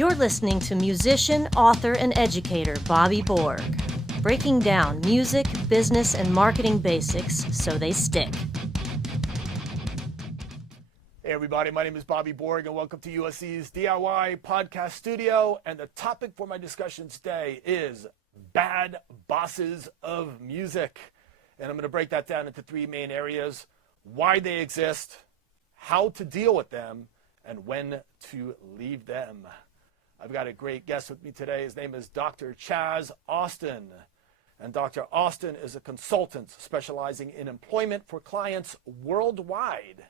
You're listening to musician, author, and educator Bobby Borg, breaking down music, business, and marketing basics so they stick. Hey everybody, my name is Bobby Borg and welcome to USC's DIY podcast studio. And the topic for my discussion today is bad bosses of music. And I'm going to break that down into three main areas: why they exist, how to deal with them, and when to leave them. I've got a great guest with me today. His name is Dr. Chaz Austin. And Dr. Austin is a consultant specializing in employment for clients worldwide.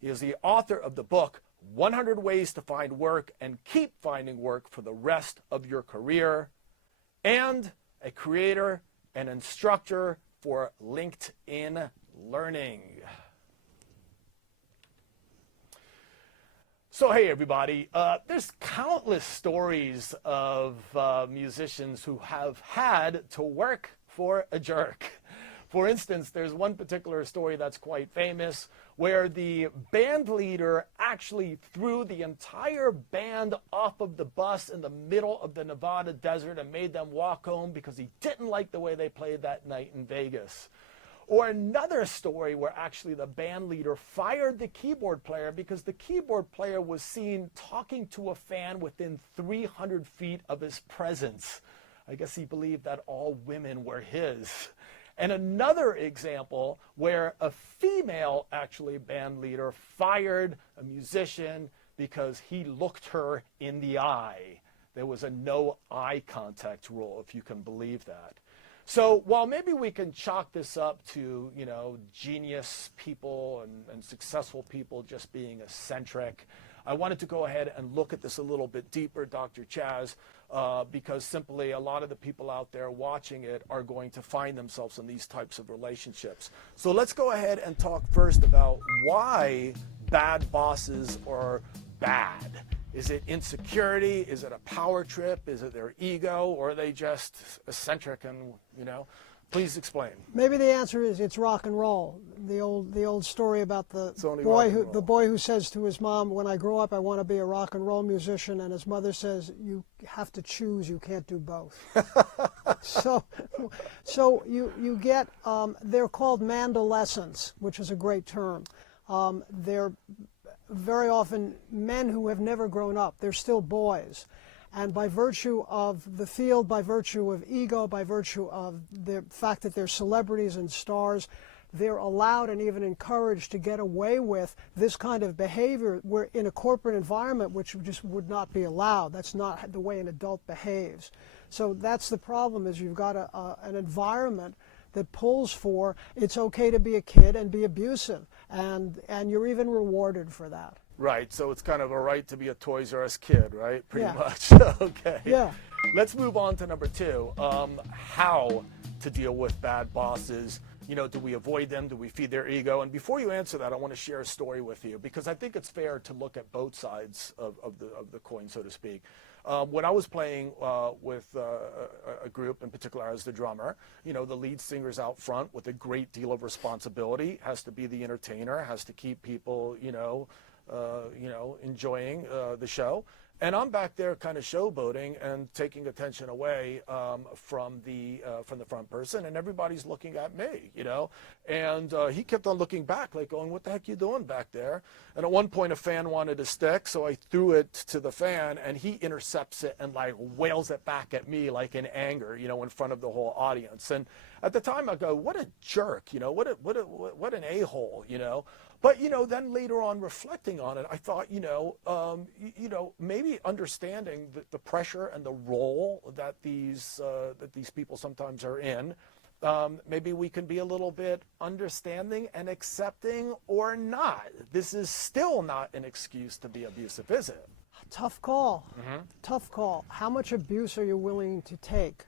He is the author of the book, 100 Ways to Find Work and Keep Finding Work for the Rest of Your Career, and a creator and instructor for LinkedIn Learning. So hey everybody, there's countless stories of musicians who have had to work for a jerk. For instance, there's one particular story that's quite famous where the band leader actually threw the entire band off of the bus in the middle of the Nevada desert and made them walk home because he didn't like the way they played that night in Vegas. Or another story where actually the band leader fired the keyboard player because the keyboard player was seen talking to a fan within 300 feet of his presence. I guess he believed that all women were his. And another example where a female actually band leader fired a musician because he looked her in the eye. There was a no eye contact rule, if you can believe that. So while maybe we can chalk this up to, genius people and successful people just being eccentric, I wanted to go ahead and look at this a little bit deeper, Dr. Chaz, because simply a lot of the people out there watching it are going to find themselves in these types of relationships. So let's go ahead and talk first about why bad bosses are bad. Is it insecurity? Is it a power trip? Is it their ego? Or are they just eccentric and, Please explain. Maybe the answer is it's rock and roll. The old story about the boy who says to his mom, "When I grow up, I want to be a rock and roll musician," and his mother says, "You have to choose. You can't do both." So you get they're called mandolescents, which is a great term. They're very often men who have never grown up. They're still boys. And by virtue of the field, by virtue of ego, by virtue of the fact that they're celebrities and stars, they're allowed and even encouraged to get away with this kind of behavior where in a corporate environment which just would not be allowed. That's not the way an adult behaves. So that's the problem, is you've got an environment that pulls for it's okay to be a kid and be abusive, and you're even rewarded for that. Right, so it's kind of a right to be a Toys R Us kid, right? Pretty much. Okay. Yeah. Let's move on to number two. How to deal with bad bosses. Do we avoid them? Do we feed their ego? And before you answer that, I want to share a story with you because I think it's fair to look at both sides of the coin, so to speak. When I was playing with a group, in particular as the drummer, the lead singer's out front with a great deal of responsibility, has to be the entertainer, has to keep people, enjoying the show. And I'm back there kind of showboating and taking attention away from the front person, and everybody's looking at me, And he kept on looking back, like going, "What the heck you doing back there?" And at one point, a fan wanted a stick, so I threw it to the fan, and he intercepts it and like wails it back at me, like in anger, in front of the whole audience. And at the time, I go, "What a jerk, what an a-hole, But then later on, reflecting on it, I thought, maybe understanding the pressure and the role that these people sometimes are in, maybe we can be a little bit understanding and accepting, or not. This is still not an excuse to be abusive, is it? Tough call. Mm-hmm. Tough call. How much abuse are you willing to take?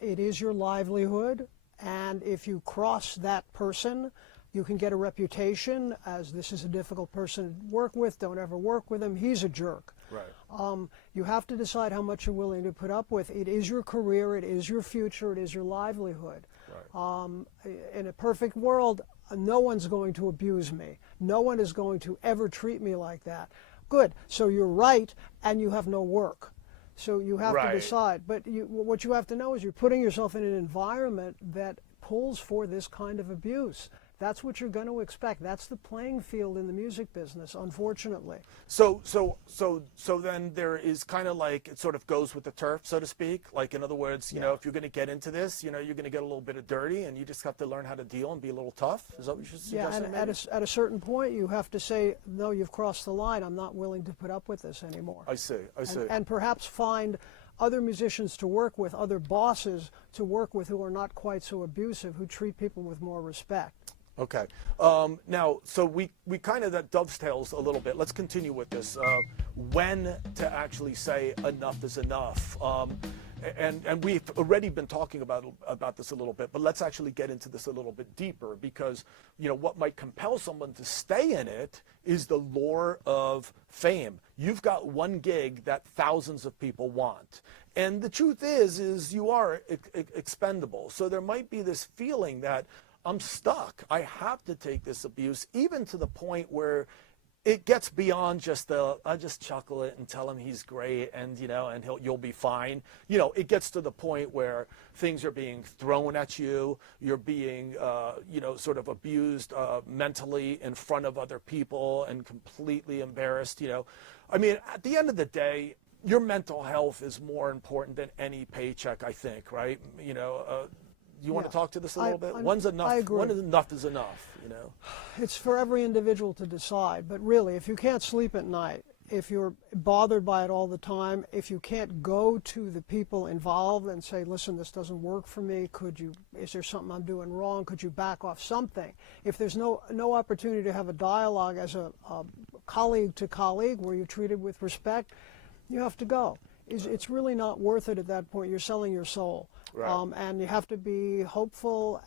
It is your livelihood, and if you cross that person, you can get a reputation as this is a difficult person to work with, don't ever work with him, he's a jerk. Right. You have to decide how much you're willing to put up with. It is your career, it is your future, it is your livelihood. Right. In a perfect world, no one's going to abuse me. No one is going to ever treat me like that. Good, so you're right and you have no work. So you have Right. to decide. But what you have to know is you're putting yourself in an environment that pulls for this kind of abuse. That's what you're going to expect. That's the playing field in the music business, unfortunately. So then there is kind of like, it sort of goes with the turf, so to speak. Like, in other words, you know, if you're going to get into this, you know, you're going to get a little bit of dirty, and you just have to learn how to deal and be a little tough. Is that what you're suggesting? Yeah, and at a certain point, you have to say, no, you've crossed the line. I'm not willing to put up with this anymore. I see. And perhaps find other musicians to work with, other bosses to work with who are not quite so abusive, who treat people with more respect. Okay. Now, so we kind of, that dovetails a little bit. Let's continue with this. When to actually say enough is enough. And we've already been talking about this a little bit, but let's actually get into this a little bit deeper, because, you know, what might compel someone to stay in it is the lure of fame. You've got one gig that thousands of people want. And the truth is you are expendable. So there might be this feeling that I'm stuck. I have to take this abuse, even to the point where it gets beyond just I just chuckle it and tell him he's great, and, you know, and you'll be fine. You know, it gets to the point where things are being thrown at you. You're being, you know, sort of abused mentally in front of other people and completely embarrassed. You know, I mean, at the end of the day, your mental health is more important than any paycheck, I think, right? You know. You want to talk to this a little bit? When's enough? I agree. When enough is enough, you know? It's for every individual to decide, but really, if you can't sleep at night, if you're bothered by it all the time, if you can't go to the people involved and say, listen, this doesn't work for me, is there something I'm doing wrong, could you back off something? If there's no opportunity to have a dialogue as a colleague to colleague where you're treated with respect, you have to go. It's really not worth it at that point. You're selling your soul. Right. And you have to be hopeful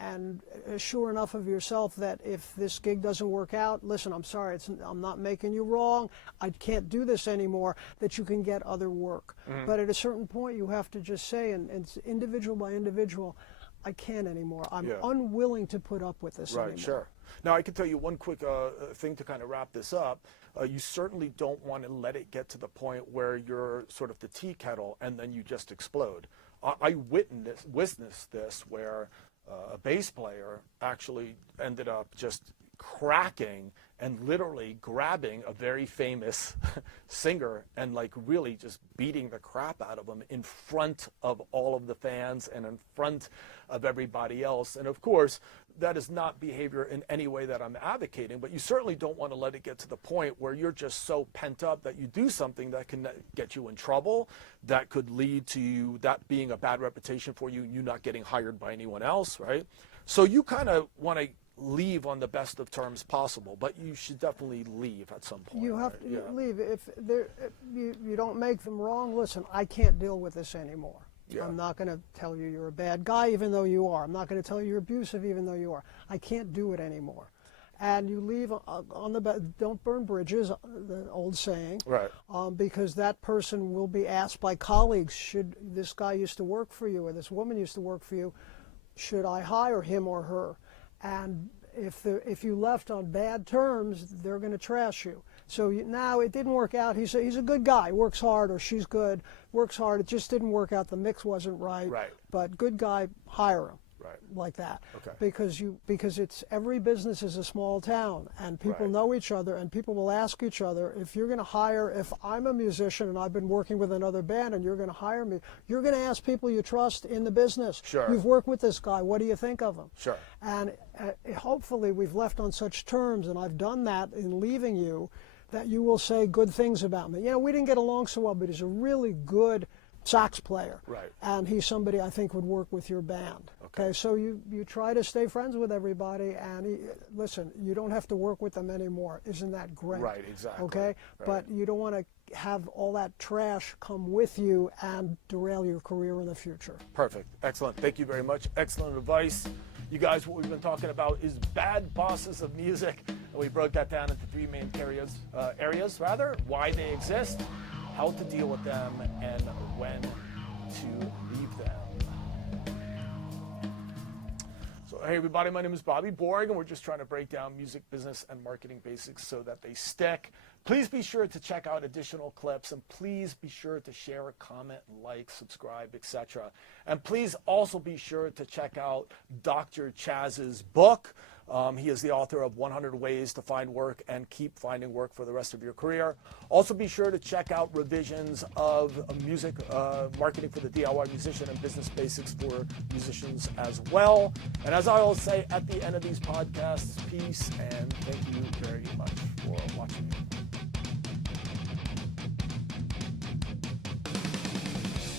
and sure enough of yourself that if this gig doesn't work out, listen, I'm sorry, I'm not making you wrong, I can't do this anymore, that you can get other work. But at a certain point, you have to just say, and it's individual by individual, I can't anymore. I'm unwilling to put up with this anymore. Right, sure. Now, I can tell you one quick thing to kind of wrap this up. You certainly don't want to let it get to the point where you're sort of the tea kettle and then you just explode. I witnessed this where a bass player actually ended up just cracking and literally grabbing a very famous singer and like really just beating the crap out of him in front of all of the fans and in front of everybody else. And of course, that is not behavior in any way that I'm advocating, but you certainly don't want to let it get to the point where you're just so pent up that you do something that can get you in trouble, that could lead to you, that being a bad reputation for you, you not getting hired by anyone else, right? So you kind of want to leave on the best of terms possible, but you should definitely leave at some point. You have to leave. If you don't make them wrong, listen, I can't deal with this anymore. Yeah. I'm not going to tell you you're a bad guy even though you are. I'm not going to tell you you're abusive even though you are. I can't do it anymore. And you leave on the don't burn bridges, the old saying, right? Because that person will be asked by colleagues, should this guy used to work for you or this woman used to work for you, should I hire him or her? And if you left on bad terms, they're going to trash you. So now it didn't work out. He's a good guy, works hard, or she's good, works hard. It just didn't work out. The mix wasn't right. Right. But good guy, hire him. Right. Like that. Okay. Because it's every business is a small town and people know each other and people will ask each other, if you're going to hire, if I'm a musician and I've been working with another band and you're going to hire me, you're going to ask people you trust in the business. Sure. You've worked with this guy. What do you think of him? Sure. And hopefully we've left on such terms, and I've done that in leaving you, that you will say good things about me. You know, we didn't get along so well, but he's a really good sax player. Right. And he's somebody I think would work with your band. Okay, so you try to stay friends with everybody, and listen, you don't have to work with them anymore. Isn't that great? Right, exactly. Okay, right. But you don't want to have all that trash come with you and derail your career in the future. Perfect. Excellent. Thank you very much. Excellent advice. You guys, what we've been talking about is bad bosses of music, and we broke that down into three main areas, why they exist, how to deal with them, and when to leave them. So Hey everybody, my name is Bobby Borg, and we're just trying to break down music business and marketing basics so that they stick. Please be sure to check out additional clips, and please be sure to share, comment, like, subscribe, etc. And please also be sure to check out Dr. Chaz's book. He is the author of 100 Ways to Find Work and Keep Finding Work for the Rest of Your Career. Also be sure to check out revisions of music marketing for the DIY musician and business basics for musicians as well. And as I always say at the end of these podcasts, peace and thank you very much for watching.